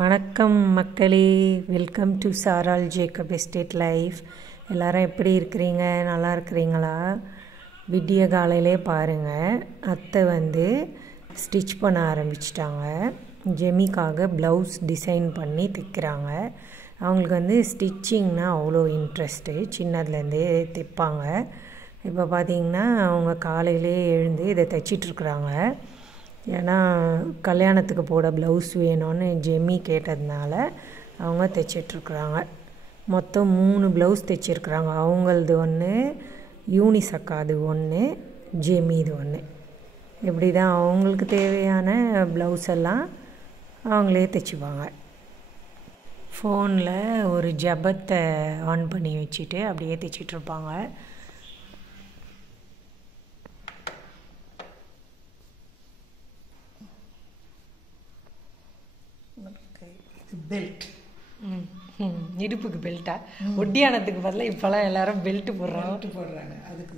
வணக்கம் மக்களே, welcome to சாரால் ஜேக்கப் எஸ்டேட் லைஃப். எல்லோரும் எப்படி இருக்கிறீங்க? நல்லா இருக்கிறீங்களா? விடிய காலையிலே பாருங்கள், அத்தை ஸ்டிச் பண்ண ஆரம்பிச்சிட்டாங்க. ஜெமிக்காக ப்ளவுஸ் டிசைன் பண்ணி தைக்கிறாங்க. அவங்களுக்கு ஸ்டிச்சிங்னா அவ்வளோ இன்ட்ரெஸ்ட்டு, சின்னதுலேருந்தே தைப்பாங்க. இப்போ பார்த்திங்கன்னா அவங்க காலையிலே எழுந்து இதை தைச்சிட்ருக்குறாங்க. ஏன்னா கல்யாணத்துக்கு போட ப்ளவுஸ் வேணும்னு ஜெமி கேட்டதுனால அவங்க தைச்சிட்ருக்குறாங்க. மொத்தம் 3 ப்ளவுஸ் தைச்சிருக்குறாங்க. அவங்களது ஒன்று, யூனிசக்காது ஒன்று, ஜெமிது ஒன்று. இப்படி தான் அவங்களுக்கு தேவையான ப்ளவுஸ் எல்லாம் அவங்களே தைச்சிப்பாங்க. ஃபோனில் ஒரு ஜபத்தை ஆன் பண்ணி வச்சுட்டு அப்படியே தைச்சிட்ருப்பாங்க. பெல்ட் இடுப்புக்கு பெல்ட்டா? ஒட்டியானத்துக்கு பதிலாக இப்போல்லாம் எல்லாரும் பெல்ட் போடுறாங்க. அதுக்கு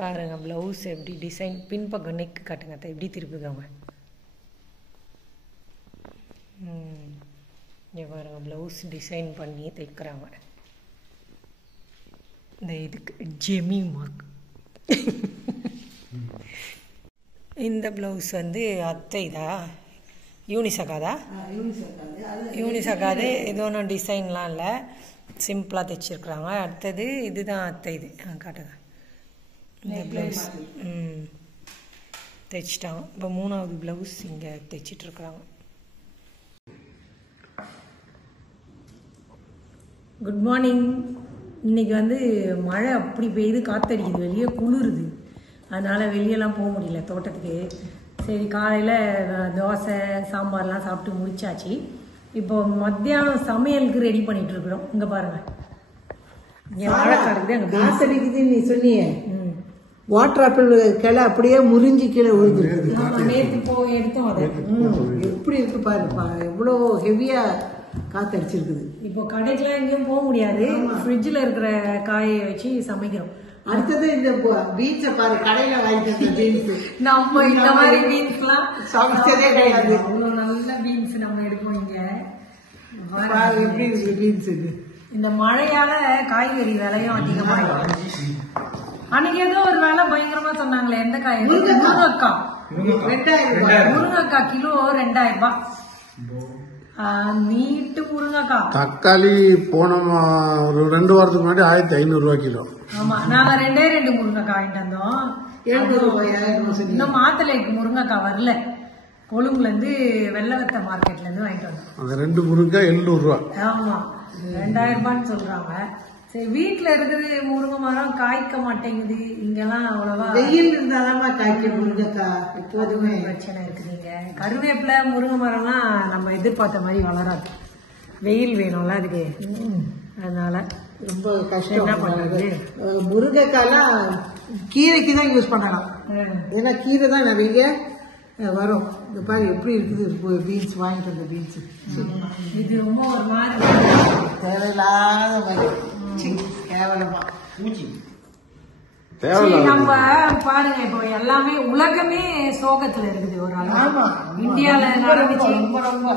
பாருங்க ப்ளவுஸ் எப்படி டிசைன். பின்பக்கம் நெக்கு காட்டுங்க, எப்படி திருப்புக்கோங்க. இங்கே பாருங்கள், ப்ளவுஸ் டிசைன் பண்ணி தைக்கிறாங்க. இந்த இதுக்கு ஜெமி மார்க். இந்த ப்ளவுஸ் அத்தைதா, யூனிசக்காதா? யூனிசக்காது. இது ஒன்றும் டிசைன்லாம் இல்லை, சிம்பிளாக தைச்சிருக்குறாங்க. அடுத்தது இதுதான் அத்தை. இது காட்டுங்க. இந்த ப்ளவுஸ் தைச்சிட்டாங்க. இப்போ 3வது ப்ளவுஸ் இங்கே தைச்சிட்ருக்குறாங்க. Good morning. இன்றைக்கி மழை அப்படி பெய்யுது, காற்றடிக்குது, வெளியே குளிருது. அதனால் வெளியெல்லாம் போக முடியல தோட்டத்துக்கு. சரி, காலையில் தோசை சாம்பார்லாம் சாப்பிட்டு முடிச்சாச்சு. இப்போ மத்தியானம் சமையலுக்கு ரெடி பண்ணிகிட்ருக்குறோம். இங்கே பாருங்கள், இங்கே மழை காடுது, அங்கே காற்றடிக்குதுன்னு நீ சொன்னியே. வாட்டர் ஆப்பிள் கிளை அப்படியே முறிஞ்சி கீழே விழுந்துருக்குது. நேற்று எடுத்தோம். அதை எப்படி இருக்கு பாருப்பா, எவ்வளோ ஹெவியாக காற்றடிச்சிருக்குது. இப்போ கடைக்கெல்லாம் எங்கேயும் போக முடியாது. ஃப்ரிட்ஜில் இருக்கிற காயை வச்சு சமைக்கிறோம். அடுத்தது இந்த பீன்ஸை பாரு, கடையில் வாங்கிட்டு பீன்ஸ். நம்ம இந்த மாதிரி பீன்ஸ்லாம் சமைச்சதே கிடையாது. அவ்வளோ நல்ல பீன்ஸ் நம்ம எடுப்போம். இங்கே எப்படி இருக்கு பீன்ஸ்? இந்த மழையால காய்கறி விலையும் அதிகமாகிடும். அன்னைக்கு ஏதோ ஒரு வேலை பயங்கரமா சொன்னாங்களே, எந்த காய்? முருங்கைக்காய். 2000 ரூபாய். முருங்கைக்காய் கிலோ 2000 ரூபாய். நீட்டு முருங்கைக்காய். தக்காளி போன ஒரு 2 வாரத்துக்கு முன்னாடி 1500 ரூபாய் கிலோ. ஆமா, நாங்க 2 முருங்கைக்காய் வாங்கிட்டு வந்தோம். 700 ரூபாய். இன்னும் மாத்தலைக்கு முருங்கைக்காய் வரல. கொழும்புல இருந்து வெள்ளவத்த மார்க்கெட்ல இருந்து வாங்கிட்டு வந்தோம். அந்த 2 முருங்கைக்காய் 700 ரூபாய். ஆமா, 2000 ரூபான்னு சொல்றாங்க. சரி, வீட்டுல இருக்குது முருங்கை மரம், காய்க்க மாட்டேங்குது. இங்கெல்லாம் அவ்வளவா வெயில் இருந்தாதான் காய்க்க முருங்கைக்காய். எப்போதுமே பிரச்சனை இருக்குது. இங்க கருவேப்பிலை முருங்கை மரம்லாம் நம்ம எதிர்பார்த்த மாதிரி வளராது. வெயில் வேணும்ல அதுக்கு. அதனால ரொம்ப கஷ்டம். என்ன பண்றது? முருங்கைக்காய்லாம் கீரைக்கு தான் யூஸ் பண்ணலாம். ஏன்னா கீரை தான் நிறைய வரும். இந்த பாரு எப்படி இருக்குது பீன்ஸ். வாங்கிட்டு வந்த பீன்ஸ் இது ரொம்ப ஒரு மாதிரி தேவையில்லாத மாதிரி கேவலமா பூச்சி. நம்ம பாருங்க, இப்போ எல்லாமே உலகமே சோகத்துல இருக்குது. ஒரு ஆமா, இந்தியால நடந்துச்சு. ரொம்ப ரொம்ப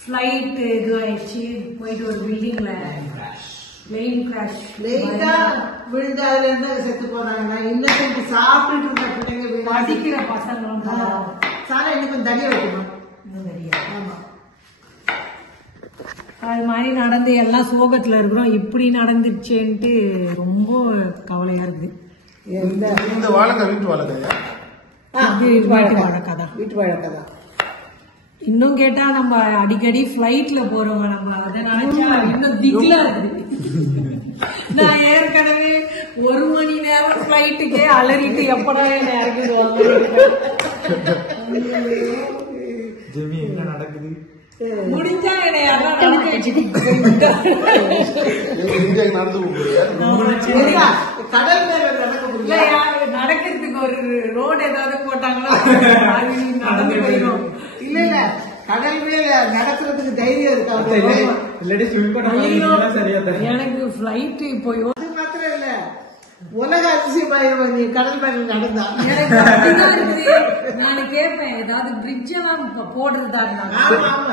ஃபிளைட் இது ஆயிடுச்சு. போயிட்டு ஒரு பில்டிங்ல பிளேன் கிராஷ். லேட்டா விழுந்து அதுல இருந்து செத்து போறாங்க. இன்னும் சாப்பிட்டு இருந்த பிள்ளைங்க, படிக்கிற பசங்களும் சாலை இன்னும் கொஞ்சம் தனியா வைக்கணும். ஆமா, அது மாதிரி நடந்து எல்லாம் சோகத்துல இருக்கிறோம். இப்படி நடந்துச்சேன்ட்டு ரொம்ப கவலையா இருக்குது. இந்த வாழைக்காய் வீட்டு வாழைக்காயா? வீட்டு வாழைக்காய் தான். வீட்டு வாழைக்காய் தான். இன்னும் கேட்டா நம்ம அடிக்கடி பிளைட்ல போறோம். நம்ம அதை நினைச்சா இன்னும் திகிலா இருக்குது. நான் ஏற்கனவே 1 மணி நேரம் பிளைட்டுக்கே அலறிட்டு எப்படா என்ன இறக்குவாங்க. என்ன நடக்குது? முடிஞ்சா என்னை யாரும் நடக்க வச்சுக்கிட்டு கடல் மேல நடக்க முடியல. நடக்கிறதுக்கு ஒரு ரோடு ஏதாவது போட்டாங்கன்னா நடந்து போயிடும். இல்ல இல்ல, கடல் மேல நடக்கிறதுக்கு தைரியம் இருக்கா இல்லாட்டி ஸ்விம் பண்ண சரியா தான். எனக்கு ஃபிளைட் இப்போ அது மாத்திரம் இல்ல, உலக அதிசயமாயிருவோம் நீ கடல் மேல நடந்தா. எனக்கு அப்படிதான் இருக்குது. நான் கேட்பேன் ஏதாவது பிரிட்ஜ் எல்லாம் போடுறதா இருந்தாங்க.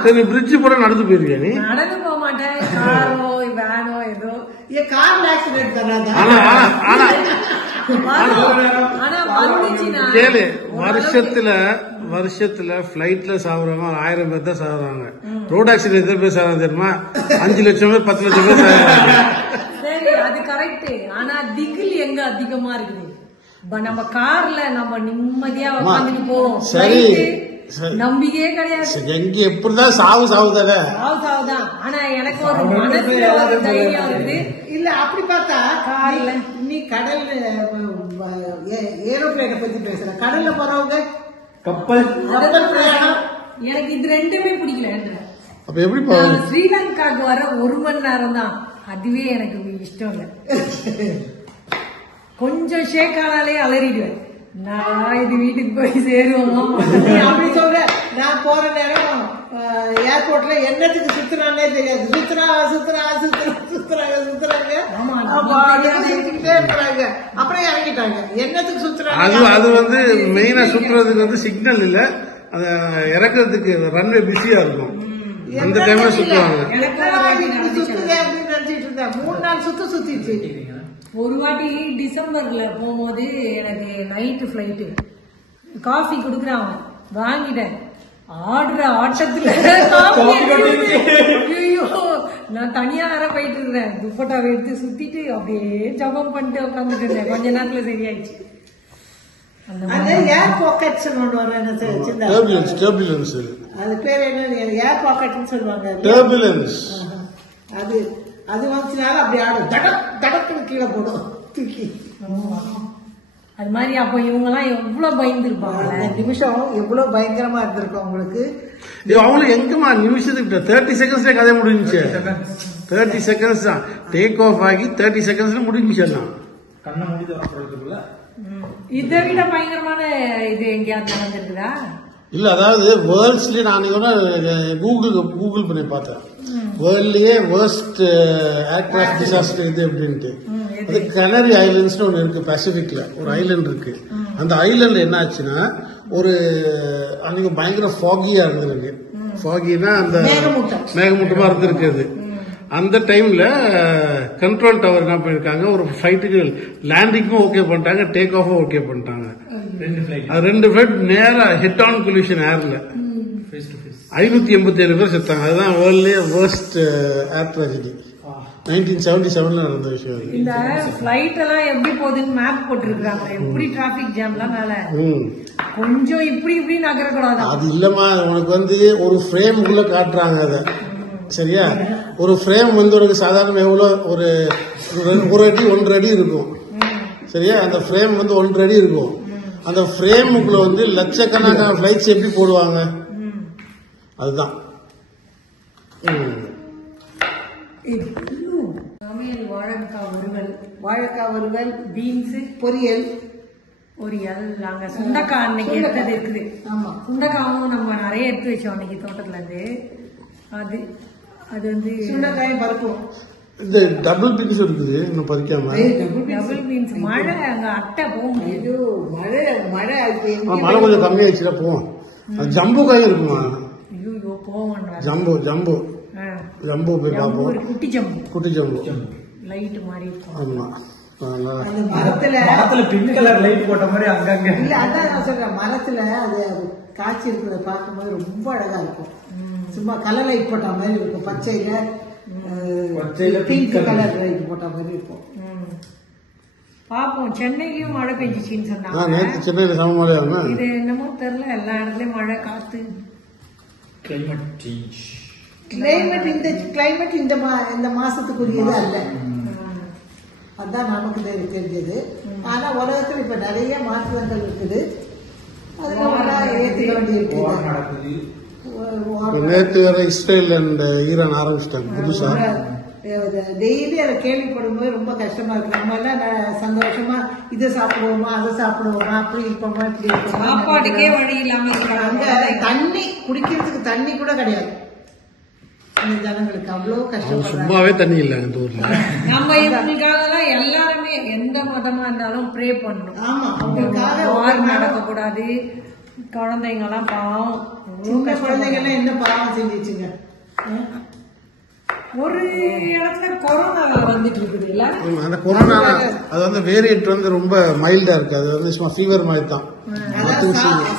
சரி, பிரிட்ஜ் போட நடந்து போயிருக்கியா நீ? நடந்து போக மாட்டேன், காரோ வேனோ ஏதோ. ஏன் கார் ஆக்சிடென்ட் தராதா? ஆனா ஆனா ஆனா வந்துச்சுன்னா கேளு, வருஷத்துல பிளைட்ல சாப்பிடுறவங்க 1000 பேர் தான் சாப்பிடுறாங்க. ரோட் ஆக்சிடென்ட் எத்தனை பேர் சாப்பிடுறாங்க தெரியுமா? 5 லட்சம் பேர் 10 லட்சம் பேர் சாப்பிடுறாங்க. சரி, அது கரெக்ட். ஆனா திகில் எங்க அதிகமா இருக்குது. நம்ம கார்ல நம்ம நிம்மதியா உட்காந்துட்டு போவோம். சரி, நம்பிக்கையே கிடையாது. எங்க எப்படிதான் சாவுதானே. சாவுதான். ஆனா எனக்கு ஒரு மனசுல ஒரு தைரியம் இருக்குது. இல்ல அப்படி பார்த்தா கார்ல நீ கடல் ஏரோப்ளேனை பத்தி பேசுற, கடல்ல போறவங்க கப்பல் பிரயாணம். எனக்கு இது ரெண்டுமே பிடிக்கல. அப்ப எப்படி நான் ஸ்ரீலங்காக்கு வர 1 மணி நேரம் தான், அதுவே எனக்கு இஷ்டம் இல்லை. கொஞ்சம் ஷேக் ஆனாலே அலறிடுவேன். நான் இது வீட்டுக்கு போய் சேருவோமா அப்படி சொல்ற. நான் போற நேரம் ஏர்போர்ட்ல என்னத்துக்கு சுத்துறானே தெரியாது. சுத்துறாங்க அப்புறம் இறங்கிட்டாங்க. என்னத்துக்கு சுத்துறாங்க? அது வந்து மெயினா சுற்றுறதுக்கு சிக்னல் இல்ல, அத இறக்குறதுக்கு ரன்வே பிஸியா இருக்கும். அந்த டைம்ல சுத்துவாங்க. சுத்துதே அப்படின்னு நினைச்சிட்டு இருந்தேன். 3 நாள் சுத்திச்சு. ஒரு வாட்டி டிசம்பர்ல போகும்போது எனக்கு நைட்டு ஃபிளைட்டு, காஃபி குடுக்குறாங்க, வாங்கிட்டேன். ஆடுற ஆட்டத்துல ஐயோ, நான் தனியா வேற போயிட்டு இருக்கிறேன். துப்பட்டாவை எடுத்து சுத்திட்டு அப்படியே ஜபம் பண்ணிட்டு உட்காந்துட்டு இருந்தேன். கொஞ்ச நேரத்துல சரியாயிடுச்சு. அந்த ஏர் பாக்கெட்ஸ் ஒன்று வரும். டர்புலன்ஸ். அது பேர் என்ன? ஏர் பாக்கெட்னு சொல்லுவாங்க. டர்புலன்ஸ். அது வந்துச்சுனால அப்படி ஆடும். தடக்குன்னு கீழே போடும் தூக்கி. அது மாதிரி அப்ப இவங்க எல்லாம் எவ்வளவு பயந்துருப்பாங்க. அந்த நிமிஷம் எவ்வளவு பயங்கரமா இருந்திருக்கும் உங்களுக்கு. அவங்களும் எங்கம்மா நிமிஷத்துக்கு 30 செகண்ட்ஸ்ல கதை முடிஞ்சுச்சு. 30 செகண்ட்ஸ் தான் டேக் ஆஃப் ஆகி 30 செகண்ட்ஸ்ல முடிஞ்சுச்சு. கண்ணை மூடி திறக்கிறதுக்குள்ள இதை விட பயங்கரமான இது எங்கேயாவது நடந்திருக்குதா? இல்ல, அதாவது வேர்ல்ட்ஸ்லயே நான் கூகுள் பண்ணி பார்த்தேன். வேர்ல்ட்லயே வேர்ஸ்ட் ஏர்கிராஃப்ட் டிசாஸ்டர் இது அப்படின்ட்டு. அது கனரி ஐலண்ட்ஸ் ஒன்னு இருக்கு, பசிபிக்ல ஒரு ஐலண்ட் இருக்கு. அந்த ஐலண்ட்ல என்ன ஆச்சுன்னா, ஒரு அன்னைக்கு பயங்கர ஃபாகியா இருந்திருக்கு. ஃபாகினா அந்த மேகமூட்டமா இருந்திருக்கு. அது அந்த டைம்ல கண்ட்ரோல் டவர் என்ன பண்ணிருக்காங்க, ஒரு ஃபிளைட்டுக்கு லேண்டிங்கும் ஓகே பண்ணிட்டாங்க, டேக் ஆஃபும் ஓகே பண்ணிட்டாங்க. 2 ஃபிளைட் நேரா ஹெட் ஆன் கொலிஷன் ஏர்ல 587 பேர் செத்தாங்க. அதுதான் வேர்ல்ட்லயே வேர்ஸ்ட் ஏர் ட்ராஜடி. 1977 நடந்த விஷயம். இந்த பிளைட் எல்லாம் எப்படி போகுதுன்னு மேப் போட்டுருக்காங்க. எப்படி டிராபிக் ஜாம்லாம் மேல கொஞ்சம் இப்படி நகரக்கூடாது. அது இல்லம்மா, உனக்கு வந்து ஒரு ஃப்ரேமுக்குள்ள காட்டுறாங்க. அத சரியா, ஒரு ஃப்ரேம் வந்து உனக்கு சாதாரண எவ்வளவு ஒரு 1 அடி 1.5 அடி இருக்கும். சரியா, அந்த ஃப்ரேம் வந்து 1.5 அடி இருக்கும். அந்த ஃப்ரேமுக்குள்ள வந்து லட்சக்கணக்கான பிளைட்ஸ் எப்படி போடுவாங்க, அதுதான். சமையல் வாழைக்காய் வறுவல், பீன்ஸ் பொரியல். நாங்க சுண்டக்காய் அன்னைக்கு எடுத்தது இருக்குது. ஆமா, சுண்டக்காவும் நம்ம நிறைய எடுத்து வச்சோம் அன்னைக்கு தோட்டத்துல இருந்து. அது வந்து சுண்டக்காயும் பருப்பும். இந்த டபுள் பீன்ஸ் இருக்குது இன்னும் பறிக்காம. டபுள் பீன்ஸ் மழை அங்க அட்டை போக முடியாது. மழை கொஞ்சம் கம்மியாச்சுல போவோம். ஜம்பு காய் இருக்குமா? ஐயோ போவோம். ஜம்பு போய் பார்ப்போம். குட்டி ஜம்பு லைட் மாதிரி இருக்கும். ஆமா, மரத்துல பிங்க் கலர் லைட் போட்ட மாதிரி அங்கங்க. இல்ல, அதான் நான் சொல்றேன். மரத்துல அது காய்ச்சி இருக்கிறத பார்க்கும்போது ரொம்ப அழகா இருக்கும். சும்மா கலர் லைட் போட்ட மாதிரி இருக்கும். பச்சையில பிங்க் கலர் லைட் போட்ட மாதிரி இருக்கும். பாப்போம். சென்னையிலயும் மழை பெஞ்சிச்சுன்னு சொன்னாங்க. நேற்று சென்னையில சம மழை. இது என்னமோ தெரியல, எல்லா இடத்துலயும் மழை, காத்து. Climate change. கிளைமேட் இந்த மாசத்துக்குரியது அல்ல. அதான் நமக்கு தெரிஞ்சது. ஆனா உலகத்துல இப்ப நிறைய மாற்றங்கள் இருக்குது. அதுக்கு ஏத்துக்க வேண்டியிருக்கு. நேற்று வேற இஸ்ரேல் அண்ட் ஈரான் ஆரம்பிச்சிட்டாங்க புதுசா. டெய்லி அதை கேள்விப்படும் போது ரொம்ப கஷ்டமா இருக்கு. நம்ம எல்லாம் சந்தோஷமா இதை சாப்பிடுவோமா அதை சாப்பிடுவோமா, அப்படி இருப்போமா இப்படி இருப்போமா. சாப்பாட்டுக்கே வழி இல்லாம அங்க தண்ணி குடிக்கிறதுக்கு தண்ணி கூட கிடையாது. அந்த ஜனங்களுக்கு அவ்வளவு கஷ்டப்படுறாங்க. சும்மாவே தண்ணி இல்லை இந்த ஊர்ல. நம்ம இவங்களுக்காக தான் எல்லாருமே எந்த மதமா இருந்தாலும் ப்ரே பண்ணணும். ஆமா, அவங்களுக்காக வார் நடக்க கூடாது. குழந்தைங்க எல்லாம் பாவம், சின்ன குழந்தைங்க எல்லாம் என்ன பாவம் செஞ்சிச்சுங்க. ஒரு இடத்துல கொரோனா வந்துட்டு இருக்குது இல்ல, அந்த கொரோனா அது வந்து வேரியன்ட் வந்து ரொம்ப மைல்டா இருக்கு. அது வந்து சும்மா ஃபீவர் மாதிரி தான்.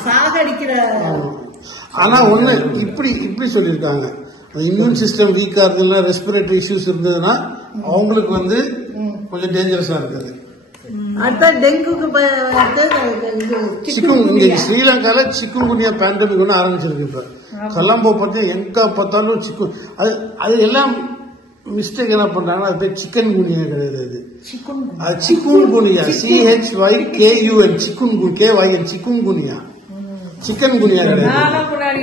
சாகடிக்கிற. ஆனா ஒண்ணு இப்படி சொல்லியிருக்காங்க, இம்யூன் சிஸ்டம் வீக்கா இருந்ததுன்னா, ரெஸ்பிரேட்டரி இஷ்யூஸ் இருந்ததுன்னா அவங்களுக்கு வந்து கொஞ்சம் டேஞ்சரஸா இருக்குது. அடுத்த டெங்குக்கு சிக்குன் ஸ்ரீலங்கால சிக்குன் குனியா பேண்டமிக் ஒன்று ஆரம்பிச்சிருக்கு. இப்ப கொலம்போ பத்தி எங்க பார்த்தாலும் சிக்குன், அது எல்லாம் மிஸ்டேக் என்ன பண்றாங்கன்னா அது பேர் சிக்கன் குனியா கிடையாது. அது சிக்குன் குனியா, CHYKUN, சிக்குன் KYN, சிக்குன் குனியா, சிக்கன் குனியா கிடையாது. முன்னாடி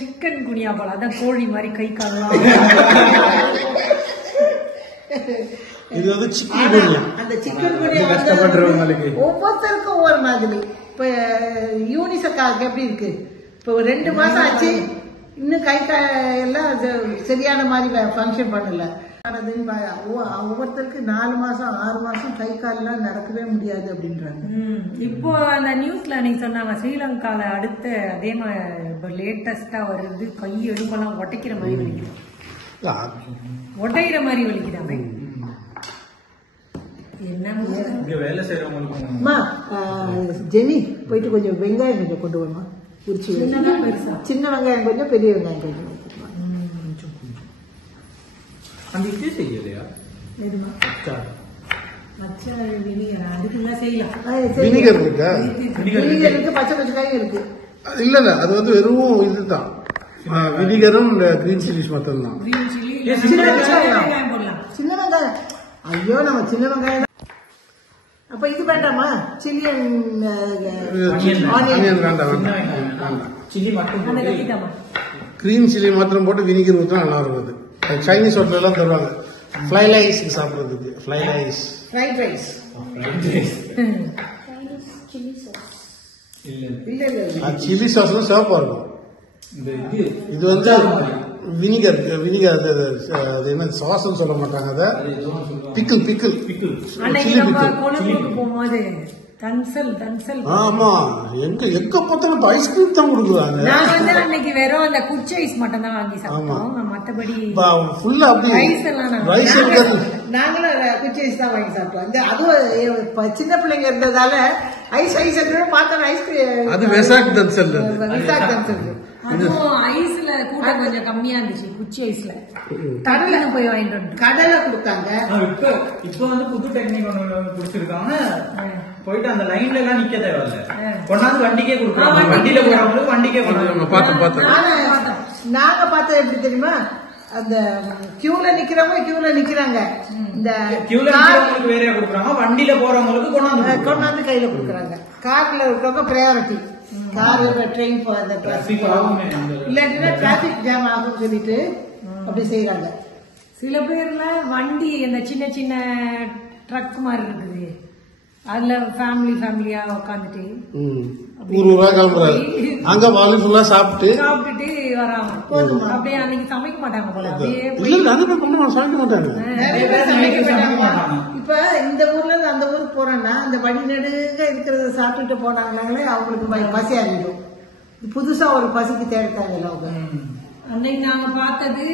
சிக்கன் குனியா போல, அதான் கோழி மாதிரி கை காலலாம். இது வந்து சிக்கன் குனியா. அந்த சிக்கன் குனியா கஷ்டப்படுறவங்களுக்கு ஒவ்வொருத்தருக்கும் ஒவ்வொரு மாதிரி. இப்ப யூனிசெக்காக எப்படி இருக்கு, இப்போ 2 மாசம் ஆச்சு இன்னும் கை எல்லாம் சரியான மாதிரி ஃபங்க்ஷன் பண்ணல. ஒவ்வொருத்தருக்கு 4 மாசம் 6 மாசம் கை கால்லாம் நடக்கவே முடியாது அப்படின்றாங்க. இப்போ அந்த நியூஸ்ல நீங்க சொன்னாங்க ஸ்ரீலங்கால அடுத்த அதே மாதிரி லேட்டஸ்டா வருது, கை எலும்பெல்லாம் ஒட்டைக்கிற மாதிரி வலிக்குது, ஒட்டைகிற மாதிரி வலிக்குதாமே. இங்க வேலை செய்யறவங்களுக்கு அம்மா ஜெனி போயிட்டு கொஞ்சம் வெங்காயம் கொஞ்சம் கொண்டு வரமா, உரிச்சு சின்ன வெங்காயம் கொஞ்சம், பெரிய வெங்காயம் கொஞ்சம். அந்த இது செய்யலையா வினிகர் இருக்கா? வினிகர் இருக்கு, பச்சை பச்சைக்காயும் இருக்கு. இல்ல அது வந்து வெறும் இதுதான், வினிகரும் கிரீன் சில்லிஸ் மட்டும் தான். சின்ன வெங்காயம், ஐயோ நம்ம சின்ன வெங்காயம். அப்ப இது வேண்டாமா, சில்லி ஆனியன் வேண்டாம். சில்லி மட்டும் கிரீன் சில்லி மாத்திரம் போட்டு வினிகர் ஊற்றினா நல்லா இருக்குது. சைனீஸ் ஹோட்டல் எல்லாம் தருவாங்க ஃப்ளை ரைஸ் சாப்பிட்றதுக்கு. ஃப்ளை ரைஸ், ஃப்ரைட் ரைஸ் இல்ல சில்லி சாஸ்லாம் சிவப்பா இருக்கும். இது வந்து வினிகர் அது என்ன சாஸ்ன்னு சொல்ல மாட்டாங்க, அதை பிக்கிள். அன்னைக்கு நம்ம கொழும்புக்கு போகும்போது தன்சல் ஆமா, எங்க பார்த்தாலும் ஐஸ்கிரீம் தான் கொடுக்குறாங்க. நான் வந்து அன்னைக்கு வெறும் அந்த குச்சி ஐஸ் மட்டும் தான் வாங்கி சாப்பிட்டோம், மத்தபடி ஃபுல்லா அப்படி ரைஸ் எல்லாம் ரைஸ் நாங்களும் குச்சி ஐஸ் தான் வாங்கி சாப்பிட்டோம். அதுவும் சின்ன பிள்ளைங்க இருந்ததால ஐஸ் பார்த்தோம் ஐஸ்கிரீம். அது வெசாக் தன்சல். அதுவும் ஐஸ்ல கூட கொஞ்சம் கம்மியா இருந்துச்சு, குச்சி ஐஸ்ல. கடலை போய் வாங்கிட்டு வந்து கடலை கொடுத்தாங்க. இப்போ வந்து புது டெக்னிக் ஒண்ணு குடிச்சிருக்காங்க. போயிட்டு அந்த லைன்ல எல்லாம் நிக்க தேவையில்ல, கொண்டாந்து வண்டிக்கே கொடுக்குறாங்க. வண்டியில போறவங்களுக்கு வண்டிக்கே பார்த்தோம். நாங்க பார்த்தது எப்படி தெரியுமா, அந்த கியூல நிக்கிறாங்க. இந்த கியூல நிக்கிறவங்களுக்கு வேறையா கொடுக்குறாங்க, வண்டியில போறவங்களுக்கு கொண்டாந்து கையில கொடுக்குறாங்க. கார்ல இருக்கிறவங்க பிரையாரிட்டி, கார் ட்ரெயின் இல்லாட்டினா டிராபிக் ஜாம் ஆகும் சொல்லிட்டு அப்படி செய்யறாங்க. சில பேர்ல வண்டி இந்த சின்ன சின்ன ட்ரக் மாதிரி இருக்குது, அதுல ஃபேமிலியா உட்காந்துட்டு ஊரூரா கிளம்புறாரு. அங்க வாலி ஃபுல்லா சாப்பிட்டுட்டு வராங்க. அப்படியே அன்னைக்கு சமைக்க மாட்டாங்க போல. சமைக்க மாட்டாங்க. இப்ப இந்த ஊர்ல இருந்து அந்த ஊருக்கு போறோம்னா அந்த வழி நடுங்க இருக்கிறத சாப்பிட்டுட்டு போனாங்களே அவங்களுக்கு பசி ஆகிடும். புதுசா ஒரு பசிக்கு தேடிட்டாங்க அவங்க. அன்னைக்கு நாங்க பார்த்தது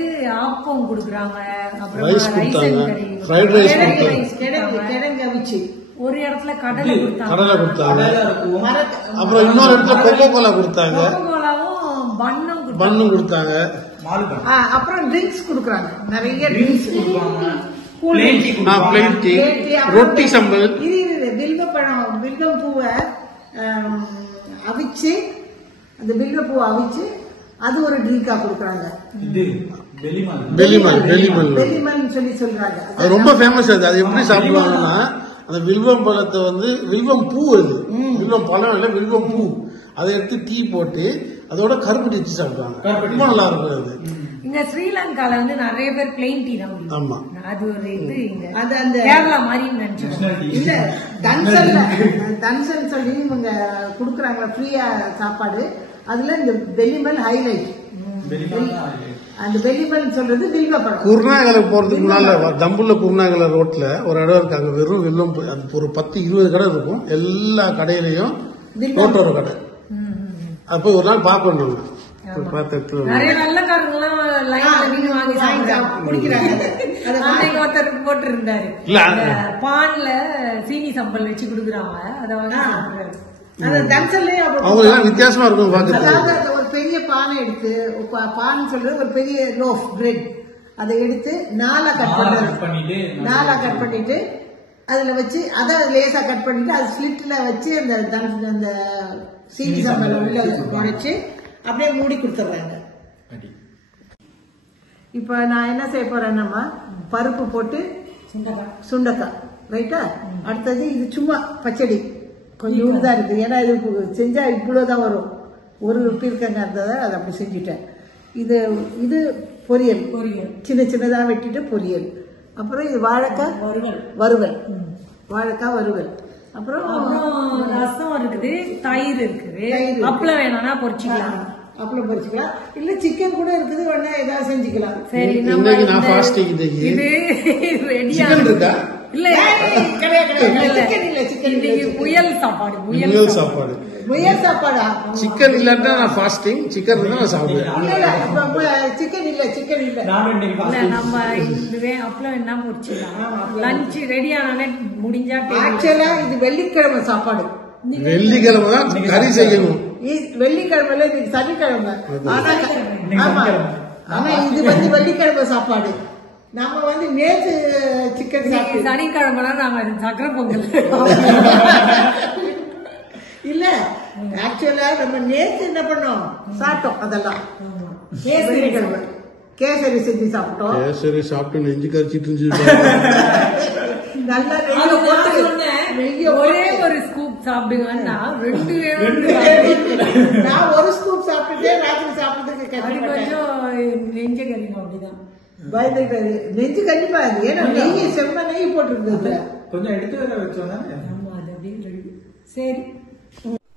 ஆப்பம் கொடுக்குறாங்க, அப்புறம் கிழங்கு அவிச்சு, ஒரு இடத்துல கடலை கொடுத்தாங்க, அப்புறம் இன்னொரு இடத்துல கொக்கோ கோலா கொடுத்தாங்க, பன்னும் கொடுத்தாங்க, அப்புறம் ட்ரிங்க்ஸ் கொடுக்குறாங்க. நிறைய ட்ரிங்க்ஸ் ரொட்டி சம்பல். வில்வம் பூவை அவிச்சு, அந்த வில்வ பூவை அவிச்சு அது ஒரு ட்ரிங்கா கொடுக்குறாங்க. சொல்லி சொல்றாங்க. அது ரொம்ப ஃபேமஸ். அது எப்படி சாப்பிடுவாங்கன்னா, அந்த வில்வம் பழத்தை வந்து வில்வம் பூ, அது வில்வம் பழம் இல்ல, வில்வம் பூ, அதை எடுத்து டீ போட்டு அதோட கருப்பட்டி வச்சு சாப்பிடுவாங்க. ரொம்ப நல்லா இருக்கும். அது இங்க ஸ்ரீலங்கால வந்து நிறைய பேர் பிளெயின் டீ தான். ஆமா, அது ஒரு இது. இங்க அது அந்த கேரளா மாதிரி நினைச்சேன். இல்ல தன்சல் சொல்லி இவங்க குடுக்குறாங்க ஃப்ரீயா சாப்பாடு. அதுல இந்த பெலிமல் ஹைலைட். அந்த வெள்ளிப்பழம் சொல்றது வில்வ பழம். குருநாகலை போறதுக்கு முன்னால தம்புள்ள குருநாகலை ரோட்ல ஒரு இடம் இருக்கு. அங்க வெறும் வெல்லம் அது ஒரு 10-20 கடை இருக்கும். எல்லா கடையிலயும் ரோட்டோர கடை. அப்போ ஒரு நாள் பார்க்கணும். நிறைய வெள்ளக்காரங்கெல்லாம் லைன்ல நின்னு வாங்கி குடிக்கிறாங்க. அன்னைக்கு ஒருத்தர் போட்டு இருந்தாரு பான்ல சீனி சம்பல் வச்சு குடுக்குறாங்க. அதை வாங்கி சாப்பிடுறாரு. அந்த தம்சன்லயே அவங்க எல்லாம் வித்தியாசமா இருக்கும் பாக்குறது. அதாவது ஒரு பெரிய பானை எடுத்து பான் சொல்றது ஒரு பெரிய லோஃப் பிரெட் அதை எடுத்து நாலா கட் பண்ணிட்டு அதுல வச்சு அதை லேசா கட் பண்ணிட்டு அது ஸ்லிட்ல வச்சு அந்த சீனி சம்பல் உள்ள குறைச்சு அப்படியே மூடி கொடுத்துட்றாங்க. இப்ப நான் என்ன செய்ய போறேன்னா பருப்பு போட்டு சுண்டக்காய் ரைட்டா. அடுத்தது இது சும்மா பச்சடி கொஞ்சம் தான் இருக்கு. ஏன்னா இது செஞ்சா இவ்வளவுதான் வரும். ஒரு பீர்க்கங்க இருந்ததை அதை அப்படி செஞ்சுட்டேன். இது பொரியல் சின்ன சின்னதா வெட்டிட்டு பொரியல். அப்புறம் இது வாழைக்காய் வறுவல். வாழைக்காய் வறுவல். அப்புறம் ரசம் இருக்குது, தயிர் இருக்குது. அப்பளம் வேணும்னா பொரிச்சிக்கலாம். அப்பளம் பொரிச்சிக்கலாம். இல்ல சிக்கன் கூட இருக்குது, வேணா ஏதாவது செஞ்சுக்கலாம். சரி இன்னைக்கு நான் ஃபாஸ்டிங். இது ரெடியா இருக்கா? இல்ல புயல் சாப்பாடு. முயல் சாப்பாடா? சிக்கன் இல்லாட்டா நான் ஃபாஸ்டிங். சிக்கன் இருந்தா நான் சாப்பிடுவேன். சிக்கன் இல்ல நம்ம இதுவே அப்பளம் என்ன பொரிச்சிக்கலாம். லஞ்ச் ரெடி ஆனாலே முடிஞ்சா. ஆக்சுவலா இது வெள்ளிக்கிழமை சாப்பாடு. வெள்ளிக்கிழமை தான் கறி செய்யணும். வெள்ளிக்கிழமைல இது சனிக்கிழமை. ஆனா இது வெள்ளிக்கிழமை சாப்பாடு. நம்ம நேத்து சிக்கன் சாப்பிட்டு சனிக்கிழமை நாங்க சக்கரை பொங்கல் இல்ல. ஆக்சுவலா நம்ம நேத்து என்ன பண்ணோம் சாப்பிட்டோம். அதெல்லாம் கேசரி செஞ்சு சாப்பிட்டோம். கேசரி சாப்பிட்டு நெஞ்சு கரிச்சிட்டு இருந்துச்சு. நல்லா ஒரே ஒரு ஸ்கூப் சாப்பிடுங்கன்னா 2 நான் ஒரு ஸ்கூப் சாப்பிட்டுட்டே ராத்திரி சாப்பிட்டதுக்கு கொஞ்சம் நெஞ்ச கறிங்க. அப்படிதான் பயந்துட்டாரு. நெஞ்சு கண்டிப்பா அது. ஏன்னா நெய் செம்ம நெய் போட்டுருந்தது. கொஞ்சம் எடுத்து வேற வச்சோன்னா. சரி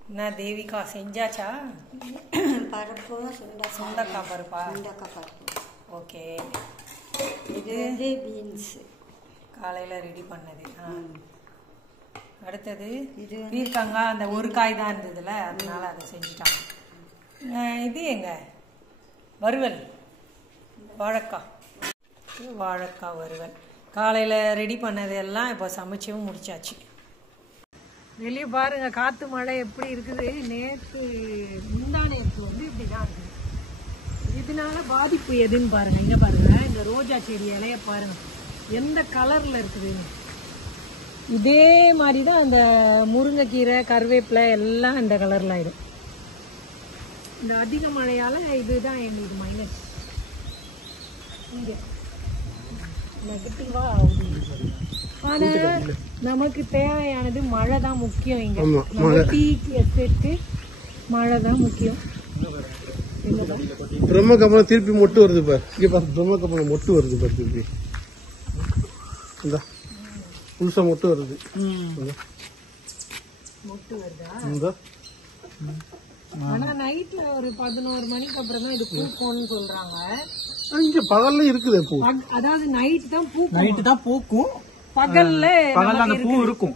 என்ன தேவிகா செஞ்சாச்சா? பருப்பு சுண்டக்காய் பருப்பா? ஓகே. இது பீன்ஸ் காலையில் ரெடி பண்ணது. அடுத்தது இது பீர்க்கங்காய். அந்த ஒரு காய் தான் இருந்ததுல, அதனால அதை செஞ்சுட்டாங்க. இது எங்க வறுவல் வாழைக்காய் வறுவல் காலையில் ரெடி பண்ணது எல்லாம் இப்போ சமைச்சும் முடிச்சாச்சு. வெளியே பாருங்க காற்று மழை எப்படி இருக்குது. முந்தா நேற்று இப்படி தான் இருக்குது. இதனால பாதிப்பு எதுன்னு பாருங்க. இங்கே பாருங்க, இந்த ரோஜா செடி இலைய பாருங்க எந்த கலரில் இருக்குதுன்னு. இதே மாதிரி தான் இந்த முருங்கைக்கீரை கருவேப்பிலை எல்லாம் இந்த கலரில் ஆயிடும். இந்த அதிக மழையால் இதுதான் எங்களுக்கு மைனஸ். இங்கே நெகட்டிவா ஆகுது. ஆனா நமக்கு தேவையானது மழை தான் முக்கியம். இங்க டீக்கு எஸ்டேட்க்கு மழை தான் முக்கியம். பிரம்ம கமலம் திருப்பி மொட்டு வருது பாரு. இங்க பாரு, பிரம்ம கமலம் மொட்டு வருது பாரு. திருப்பி இந்த புதுசா மொட்டு வருது. மொட்டு வருதா? ஆனா நைட்ல ஒரு 11 மணிக்கு அப்புறம் தான் இது பூக்கும்னு சொல்றாங்க. இங்க பகல்ல இருக்குது பூ. அதாவது நைட் தான் பூக்கும். பகல்ல அந்த பூ இருக்கும்.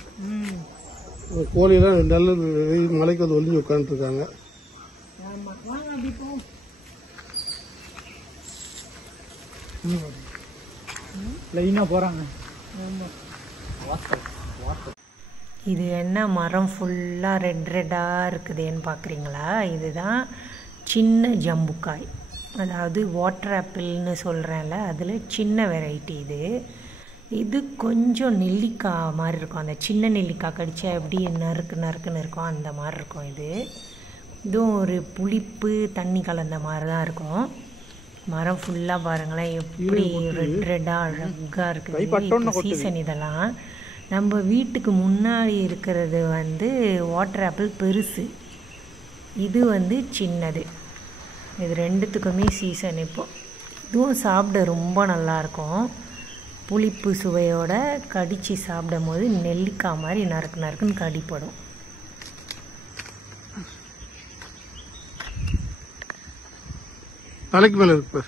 கோழி எல்லாம் நல்ல மலைக்கு வந்து ஒளிஞ்சு உட்காந்துட்டு இருக்காங்க. லைனா போறாங்க. இது என்ன மரம் ஃபுல்லாக ரெட்டாக இருக்குதுன்னு பார்க்குறீங்களா? இதுதான் சின்ன ஜம்புக்காய், அதாவது வாட்டர் ஆப்பிள்னு சொல்கிறேன்ல, அதில் சின்ன வெரைட்டி இது கொஞ்சம் நெல்லிக்காய் மாதிரி இருக்கும். அந்த சின்ன நெல்லிக்காய் கடிச்சா எப்படி நறுக்குன்னு இருக்கும், அந்த மாதிரி இருக்கும். இதுவும் ஒரு புளிப்பு தண்ணி கலந்த மாதிரி தான் இருக்கும். மரம் ஃபுல்லாக பாருங்களேன் எப்படி ரெட்டாக அழகாக இருக்குது. இப்போ சீசன். இதெல்லாம் நம்ம வீட்டுக்கு முன்னாடி இருக்கிறது வாட்டர் ஆப்பிள் பெருசு, இது சின்னது. இது ரெண்டுத்துக்குமே சீசன் இப்போ. இதுவும் சாப்பிட ரொம்ப நல்லாயிருக்கும். புளிப்பு சுவையோட கடித்து சாப்பிடும் போது நெல்லிக்காய் மாதிரி நறுக்குன்னு கடிப்படும். தலைக்கு மேல இருக்கு.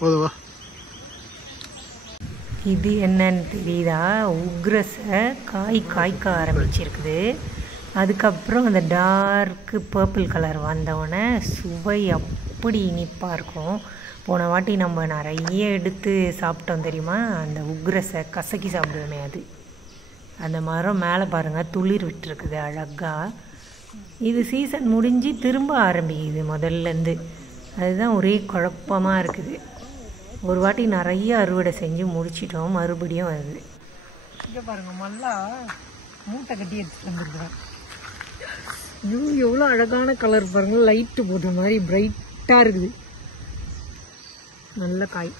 போதுவா. இது என்னன்னு தெரியுதா? உக்ரஸை காய்க்க ஆரம்பிச்சிருக்குது. அதுக்கப்புறம் அந்த டார்க்கு பர்பிள் கலர் வந்தவுடனே சுவை அப்படி இனிப்பாக இருக்கும். போன வாட்டி நம்ம நிறைய எடுத்து சாப்பிட்டோம் தெரியுமா? அந்த உக்ரஸை கசக்கி சாப்பிடுவோமே அது. அந்த மரம் மேலே பாருங்கள் துளிர் விட்டுருக்குது அழகாக. இது சீசன் முடிஞ்சு திரும்ப ஆரம்பிக்குது முதல்லேருந்து. அதுதான் ஒரே குழப்பமாக இருக்குது. ஒரு வாட்டி நிறைய அறுவடை செஞ்சு முடிச்சிட்டோம், மறுபடியும் வருது. இங்கே பாருங்கள், மல்லா மூட்டை கட்டி எடுத்துகிட்டு வந்துருக்குறேன். எவ்வளோ அழகான கலர் பாருங்கள், லைட்டு போட்ட மாதிரி பிரைட்டாக இருக்குது. நல்ல காய்.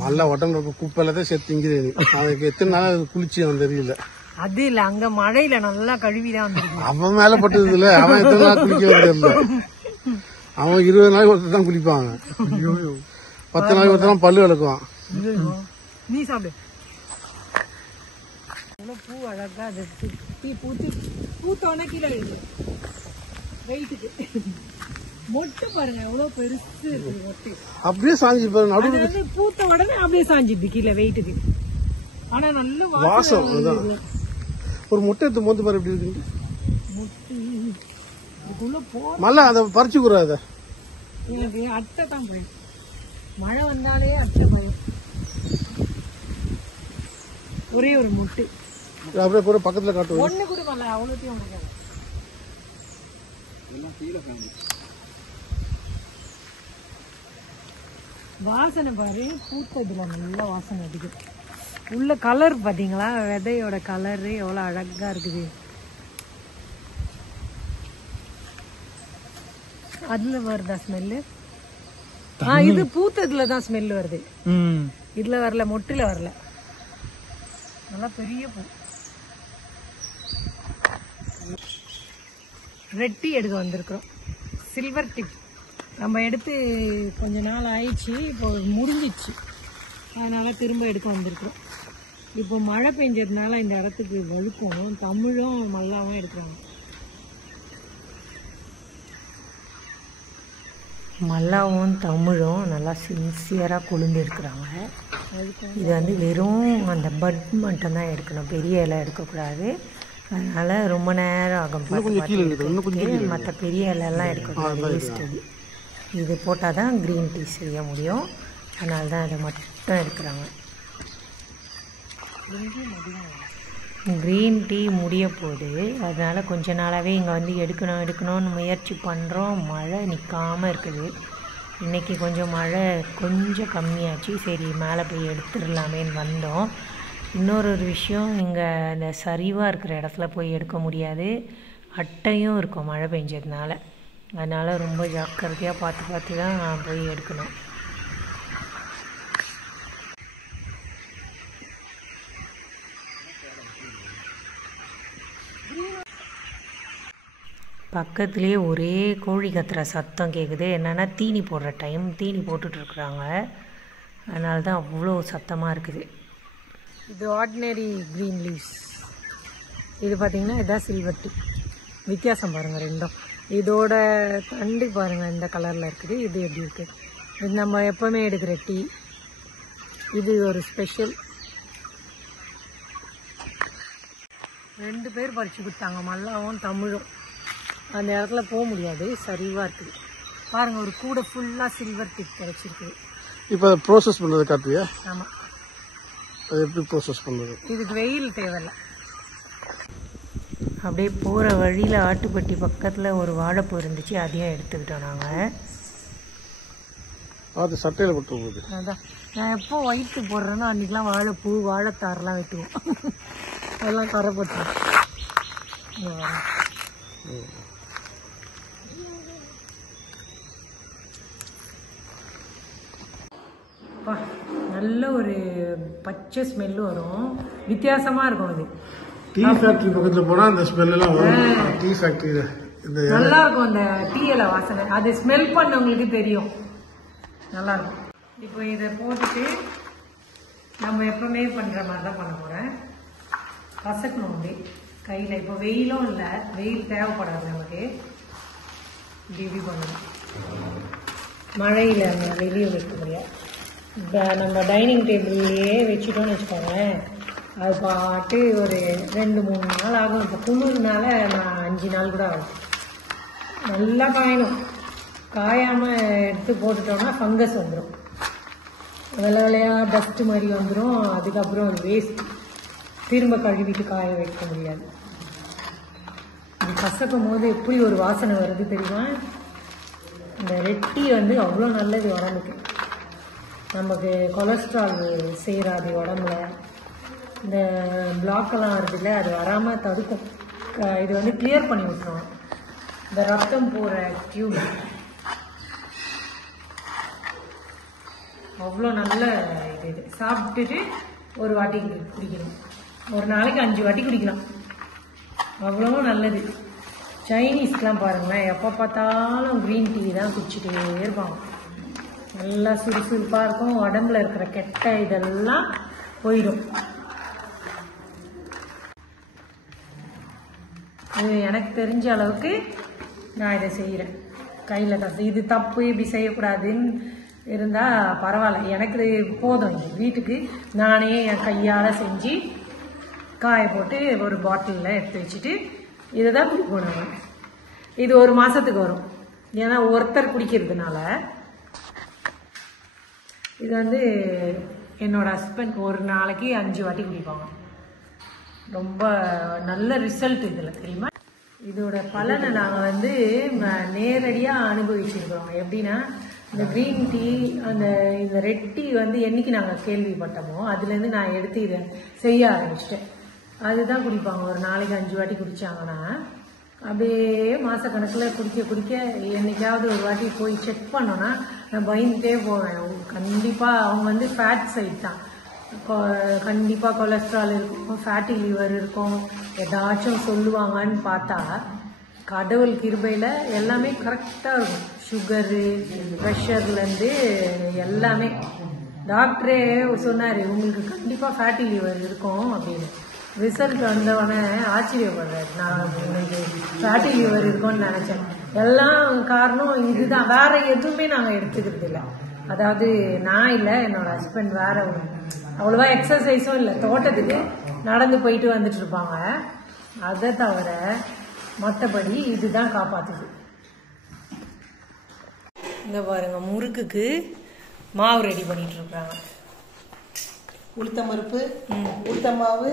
மல்லா உடம்புல குப்பையில தான் சேர்த்து திங்கிறேன். அவனுக்கு எத்தனை நாள் அது குளிச்சு அவன் தெரியல. அது இல்லை, அங்கே மழையில் நல்லா கழுவிதான் வந்துருக்கு. அவன் மேலே பட்டது இல்லை, அவன் எத்தனை நாள் குளிக்க தெரியல. அவன் 20 நாளைக்கு ஒருத்தர் தான் குளிப்பாங்க, 10 நாளைக்கு ஒருத்தர் தான் பல்லு விளக்குவான். நீ சாப்பிடு. பூ அழகா அது பூத்தோட கீழே எழுது வெயிட்டுக்கு. மொட்டு பாருங்க எவ்வளவு பெருசு இருக்கு மொட்டு. அப்படியே சாஞ்சி பாருங்க, நடுவுல வந்து பூத்த உடனே அப்படியே சாஞ்சிது கீழே வெயிட்டுக்கு. ஆனா நல்ல வாசம். ஒரு முட்டை எடுத்து மோந்து பாரு எப்படி இருக்கு. மல்ல அதை பறிச்சு கூடாது. எனக்கு அட்டை தான் போயிடும். மழை வந்தாலே அட்டை பயம். ஒரே ஒரு முட்டு அப்படியே கூட பக்கத்துல காட்டுவோம். ஒண்ணு கூட வரல, அவ்வளோத்தையும் முடியாது. வாசனை பாரு, பூத்ததுல நல்ல வாசனை அடிக்குது. உள்ள கலர் பாத்தீங்களா? விதையோட கலரு எவ்வளவு அழகா இருக்குது. அதுல வருதா ஸ்மெல்லு? இது பூத்ததுலதான் ஸ்மெல் வருது. இதுல வரல, மொட்டுல வரல. நல்லா பெரிய பூ. ரெட் டீ எடுக்க வந்திருக்கிறோம். சில்வர் டிப் நம்ம எடுத்து கொஞ்ச நாள் ஆயிடுச்சு, இப்போ முடிஞ்சிடுச்சு. அதனால திரும்ப எடுக்க வந்திருக்கிறோம். இப்போ மழை பெஞ்சதுனால இந்த இடத்துக்கு வழுக்கும். தமிழும் மல்லாவும் எடுக்கிறாங்க. மல்லாவும் தமிழும் நல்லா சின்சியராக கொழுந்து இருக்கிறாங்க. இது வந்து வெறும் அந்த பட் மட்டும் தான் எடுக்கணும், பெரிய இலை எடுக்கக்கூடாது. அதனால ரொம்ப நேரம் ஆகும். மற்ற பெரிய இலையெல்லாம் எடுக்கக்கூடாது, வேஸ்ட். இது போட்டால் தான் க்ரீன் டீ செய்ய முடியும். அதனால தான் அதை மட்டும் எடுக்கிறாங்க. க்ரீன் டீ முடிய போகுது. அதனால் கொஞ்ச நாளாகவே இங்கே வந்து எடுக்கணும்னு முயற்சி பண்ணுறோம். மழை நிற்காமல் இருக்குது. இன்றைக்கி கொஞ்சம் மழை கொஞ்சம் கம்மியாச்சு. சரி மேலே போய் எடுத்துடலாமேன்னு வந்தோம். இன்னொரு விஷயம், இங்கே இந்த சரிவாக இருக்கிற இடத்துல போய் எடுக்க முடியாது. அட்டையும் இருக்கும் மழை பெஞ்சதுனால. அதனால் ரொம்ப ஜாக்கிரதையாக பார்த்து தான் போய் எடுக்கணும். பக்கத்துலேயே ஒரே கோழி கத்துற சத்தம் கேட்குது. என்னென்னா தீனி போடுற டைம், தீனி போட்டுட்ருக்குறாங்க. அதனால தான் அவ்வளோ சத்தமாக இருக்குது. இது ஆர்டினரி க்ரீன் லீவ்ஸ். இது பார்த்திங்கன்னா இதுதான் சில்வர் டீ. வித்தியாசம் பாருங்கள் ரெண்டும். இதோட தண்டு பாருங்கள் இந்த கலரில் இருக்குது. இது எப்படி இருக்குது? இது நம்ம எப்போவுமே எடுக்கிற டீ. இது ஒரு ஸ்பெஷல். 2 பேர் பறிச்சு கொடுத்தாங்க, மல்லாவும் தமிழும். அந்த இடத்துல போக முடியாது, சரிவாக இருக்குது. பாருங்கள், ஒரு கூட ஃபுல்லாக சில்வர் டிப் கிடச்சிருக்குது. இப்போ அதை ப்ரோசஸ் பண்ணுறது காட்டுவியா? ஆமாம். அது எப்படி ப்ரோசஸ் பண்ணுறது? இதுக்கு வெயில் தேவையில்லை. அப்படியே போகிற வழியில் ஆட்டுப்பட்டி பக்கத்தில் ஒரு வாழைப்பூ இருந்துச்சு, அதையும் எடுத்துக்கிட்டோம் நாங்கள். அது சட்டையில் போட்டு போகுது. அதான் நான் எப்போ ஒயிட்டு போடுறேன்னா அன்றைக்கெலாம் வாழைப்பூ வாழைத்தாரெலாம் வெட்டுவோம். அதெல்லாம் கரை போட்டுருவோம். நல்ல ஒரு பச்சை ஸ்மெல்லு வரும், வித்தியாசமாக இருக்கும். அது டீ ஃபேக்டரி பக்கத்தில் போனால் அந்த ஸ்மெல்லாம் வரும். டீ ஃபேக்டரியில் நல்லா இருக்கும் அந்த டீ இலை வாசனை. அது ஸ்மெல் பண்ணவங்களுக்கு தெரியும், நல்லா இருக்கும். இப்போ இதை போட்டுட்டு நம்ம எப்பவுமே பண்ணுற மாதிரி தான் பண்ண போகிறேன். கசக்கணும் அப்படி கையில். இப்போ வெயிலும் இல்லை, வெயில் தேவைப்படாது நமக்கு. இப்படி பண்ணணும். மழையில் நம்ம வெளியே வைக்க முடியாது. நம்ம டைனிங் டேபிள்லேயே வச்சுட்டோன்னு வச்சுக்கோங்களேன், அது பாட்டு ஒரு 2-3 நாள் ஆகும். இப்போ குளிர்னால நான் 5 நாள் கூட ஆகும். நல்லா காயணும். காயாமல் எடுத்து போட்டுட்டோம்னா ஃபங்கஸ் வந்துடும், வெள்ளை வெள்ளையாக டஸ்ட்டு மாதிரி வந்துடும். அதுக்கப்புறம் அது வேஸ்ட், திரும்ப கழுவிட்டு காய வைக்க முடியாது. இது கசக்கும் போது எப்படி ஒரு வாசனை வருது தெரியுமா? இந்த ரெட்டி வந்து அவ்வளோ நல்லது உடம்புக்கு. நமக்கு கொலஸ்ட்ரால் சேராது உடம்புல. இந்த பிளாக்கெல்லாம் வருதுல்ல, அது வராமல் தடுக்கும். இது வந்து கிளியர் பண்ணி விட்டுரும் இந்த ரத்தம் போகிற டியூப். அவ்வளோ நல்ல இது. சாப்பிட்டுட்டு ஒரு வாட்டி குடிக்கணும். ஒரு நாளைக்கு 5 வாட்டி குடிக்கலாம். அவ்வளோ நல்லது. சைனீஸ்க்கெலாம் பாருங்களேன், எப்போ பார்த்தாலும் க்ரீன் டீ தான் குடிச்சிட்டே இருப்பாங்க. நல்லா சுறுசுறுப்பாக இருக்கும். உடம்புல இருக்கிற கெட்ட இதெல்லாம் போயிடும். இது எனக்கு தெரிஞ்ச அளவுக்கு நான் இதை செய்கிறேன். கையில் தான். இது தப்பு, இப்படி செய்யக்கூடாதுன்னு இருந்தால் பரவாயில்ல, எனக்கு போதும். வீட்டுக்கு நானே என் கையால் செஞ்சு காய போட்டு ஒரு பாட்டிலில் எடுத்து வச்சுட்டு இதை தான் குடிப்போம் நாங்கள். இது 1 மாதத்துக்கு வரும். ஏன்னா ஒருத்தர் குடிக்கிறதுனால. இது வந்து என்னோடய ஹஸ்பண்ட் ஒரு நாளைக்கு 5 வாட்டி குடிப்பாங்க. ரொம்ப நல்ல ரிசல்ட் இதில் தெரியுமா? இதோட பலனை நாங்கள் வந்து நேரடியாக அனுபவிச்சிருக்கிறோம். எப்படின்னா, இந்த க்ரீன் டீ, இந்த ரெட் டீ வந்து என்னைக்கு நாங்கள் கேள்விப்பட்டோமோ அதுலேருந்து நான் எடுத்து இதை செய்ய ஆரம்பிச்சிட்டேன். அதுதான் குடிப்பாங்க. ஒரு நாளைக்கு 5 வாட்டி குடித்தாங்கன்னா அப்படியே மாதக்கணக்கில் குடிக்க என்னைக்காவது ஒரு வாட்டி போய் செக் பண்ணோன்னா நான் பயந்துட்டே போவேன். கண்டிப்பாக அவங்க வந்து ஃபேட் சைட் தான். கண்டிப்பாக கொலஸ்ட்ரால் இருக்கும், ஃபேட்டி லிவர் இருக்கும், ஏதாச்சும் சொல்லுவாங்கன்னு பார்த்தா கடவுள் கிருபையில் எல்லாமே கரெக்டாக இருக்கும். சுகரு, ப்ரெஷர்லேருந்து எல்லாமே. டாக்டரே சொன்னார், உங்களுக்கு கண்டிப்பாக ஃபேட்டி லிவர் இருக்கும் அப்படின்னு. ரிசல்ட் வந்தவொடனே ஆச்சரியப்படுறாரு. நான் உங்களுக்கு ஃபேட்டி லிவர் இருக்கும்னு நினச்சேன். எல்லாம் காரணம் இதுதான். வேற எதுவுமே நாங்கள் எடுத்துக்கிறது இல்லை. அதாவது நான் இல்லை, என்னோட ஹஸ்பண்ட் வேற ஒரு அவ்வளோவா எக்ஸசைஸும் இல்லை. தோட்டத்துக்கு நடந்து போயிட்டு வந்துட்டு இருப்பாங்க. அதை தவிர மற்றபடி இதுதான் காப்பாற்றுது. இங்கே பாருங்க, முறுக்குக்கு மாவு ரெடி பண்ணிட்டு இருக்காங்க. உளுத்தம்பருப்பு, உளுத்த மாவு,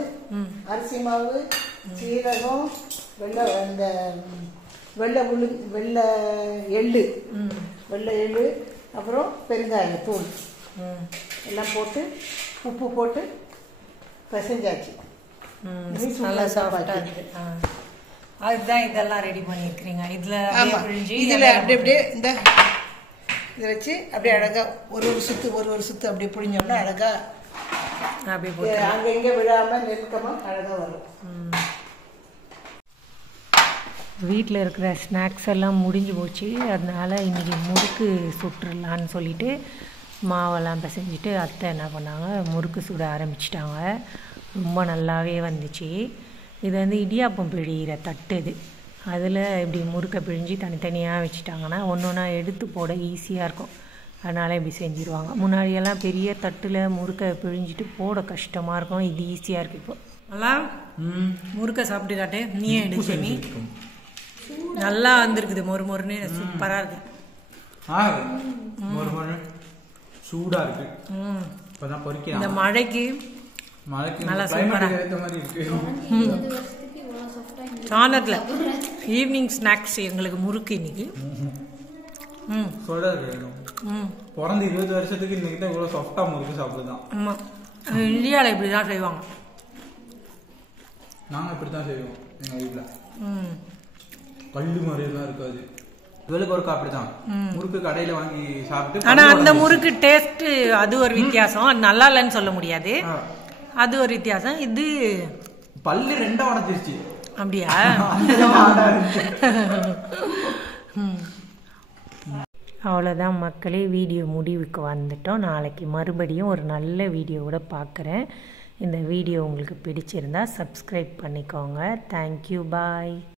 அரிசி மாவு, சீரகம், வெள்ளை எள்ளு, அப்புறம் பெருங்காயத்தூள் எல்லாம் போட்டு உப்பு போட்டு பிசைஞ்சாச்சு. நல்லா சாஃப்டாக இருக்கு. அதுதான் இதெல்லாம் ரெடி பண்ணியிருக்கிறீங்க. இதில் அப்படியே இந்த இதை வச்சு அப்படியே அழகா ஒரு சுத்து அப்படியே புழிஞ்சோம்னா அழகா அப்படியே அங்கே இங்கே விழாம நெருக்கமாக அழகா வரும். வீட்டில் இருக்கிற ஸ்நாக்ஸ் எல்லாம் முடிஞ்சு போச்சு. அதனால இன்றைக்கி முறுக்கு சுட்டுடலான்னு சொல்லிட்டு மாவெல்லாம் பிசைஞ்சிட்டு அத்தை என்ன பண்ணாங்க, முறுக்கு சுட ஆரம்பிச்சிட்டாங்க. ரொம்ப நல்லாவே வந்துச்சு. இது வந்து இடியாப்பம் பிழிகிற தட்டு. இது அதில் இப்படி முறுக்கை பிழிஞ்சு தனித்தனியாக வச்சுட்டாங்கன்னா ஒன்று ஒன்றா எடுத்து போட ஈஸியாக இருக்கும். அதனால் இப்படி செஞ்சுருவாங்க. முன்னாடியெல்லாம் பெரிய தட்டில் முறுக்கை பிழிஞ்சிட்டு போட கஷ்டமாக இருக்கும். இது ஈஸியாக இருக்குது. இப்போ நல்லா முறுக்கை சாப்பிட்டு காட்டு. நீயே எடுத்து நீ நல்லா வந்திருக்குது. மொறுன்னு சூப்பராக இருக்கு. சூடா இருக்கு. இப்பதான் பொரிக்கிறேன். இந்த மழைக்கு நல்லா சூப்பரா இருக்கு. சாயந்தரத்தில் ஈவினிங் ஸ்நாக்ஸ் எங்களுக்கு முறுக்கு இன்னைக்கு. சொல்றது பிறந்த 20 வருஷத்துக்கு இன்னைக்கு தான் இவ்வளோ சாஃப்டா முறுக்கு சாப்பிடுதான். ஆமாம், இந்தியாவில் இப்படி தான் செய்வாங்க. நாங்கள் இப்படி தான் செய்வோம் எங்கள் வீட்டில். கல்லு மாதிரியெல்லாம் இருக்காது. இவளுக்கு ஒரு அப்படிதான் முறுக்கு கடையில வாங்கி சாப்பிட்டு. ஆனா அந்த முறுக்கு டேஸ்ட் அது ஒரு வித்தியாசம். அது நல்லா இல்லைன்னு சொல்ல முடியாது. அது ஒரு வித்தியாசம். இது பல்லு 2 உடைஞ்சிருச்சு. அப்படியா? அவ்வளோதான் மக்களே, வீடியோ முடிவுக்கு வந்துட்டோம். நாளைக்கு மறுபடியும் ஒரு நல்ல வீடியோவோட பார்க்குறேன். இந்த வீடியோ உங்களுக்கு பிடிச்சிருந்தா சப்ஸ்கிரைப் பண்ணிக்கோங்க. தேங்க்யூ, பாய்.